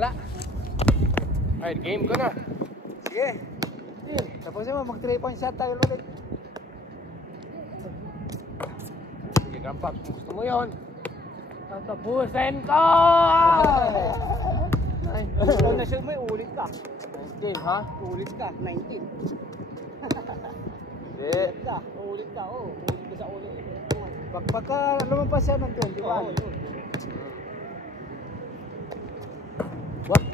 Wala. Ay, game ko na. Sige. Tapusin mo, mag 3 point shot tayo ulit. Sige, Grandpa, kung gusto mo yun. Tatapusin ko! Ay, ikaw na shoot mo, ulit ka. Okay, ha? Ulit ka, 19. Hindi. Ulit ka, oh. Ulit ka sa ulit. Pagka lumampas siya ng 21. What?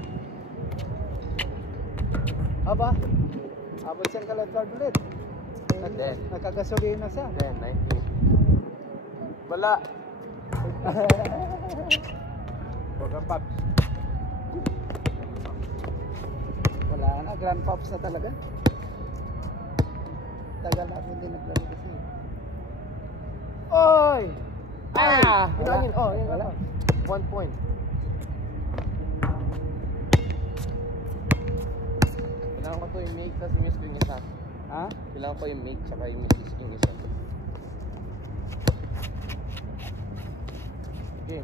Aba? Abot siyang kalad-card ulit. Hindi. Nakagasolina siya. 10, 19. Wala. Huwag ang Pops. Wala na, Grand Pops na talaga. Tagal natin din naglaro kasi. Oy! Ah! Wala. Yun, oh, yan Wala. 1 point. Kailangan ko to yung make, tapos miss ko yung isa. Ha? Kailangan ko yung make, tsaka yung miss yung isa. Okay.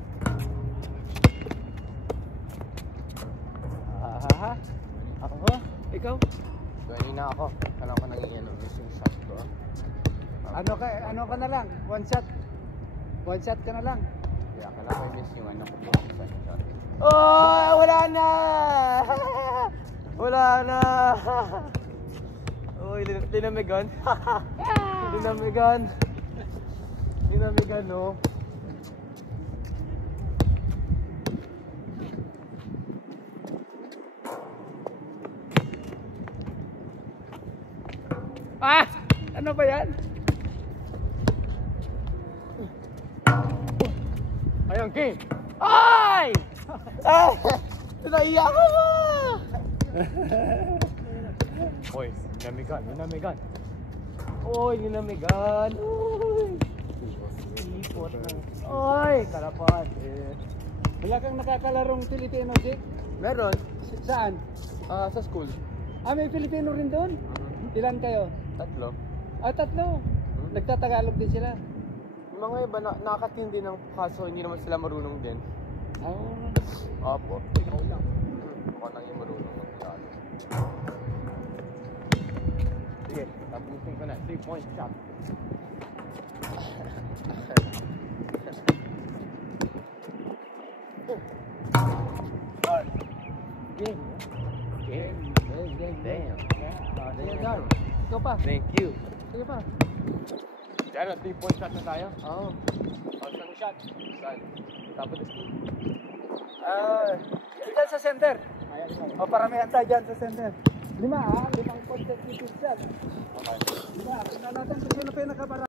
Aha. Ako? Ikaw? Gawin na ako. Kailangan ko nang yung miss yung shot ko. Ano ka na lang? One shot ka na lang. Kaya kailangan ko yung miss yung ano ko. Shot. Oh! Wala na! Wala na! Oh, linamigan. Linamigan. Linamigan, no? Ah! Ano ba yan? Ayun, King! Ay! Ah! Naiyak ko ba? Oy, linamigan. Oy, linamigan. Oy! Ipot na. Oy, karapat. Wala kang nakakalarong Filipino, Jake? Meron. Saan? Sa school. Ah, may Filipino rin doon? Ilan kayo? 3. Ah, 3. Nagtatagalog din sila. Yung mga iba, nakakatindi ng kaso, hindi naman sila marunong din. Oh. Opo. Ikaw lang. Ako nang yung marunong mag-dialo. Sige, tapusin ko na. 3 point shot. Game. Damn. Damn. Ikaw pa. Thank you. Sige pa. Diyan, 3 point shot na tayo. Oo. Saan shot? Saan? Tapos Diyan sa center. O, paramihan tayo dyan sa center. 5 consecutive shot. Okay. 5. Tingnan natin kung sino pinakabara.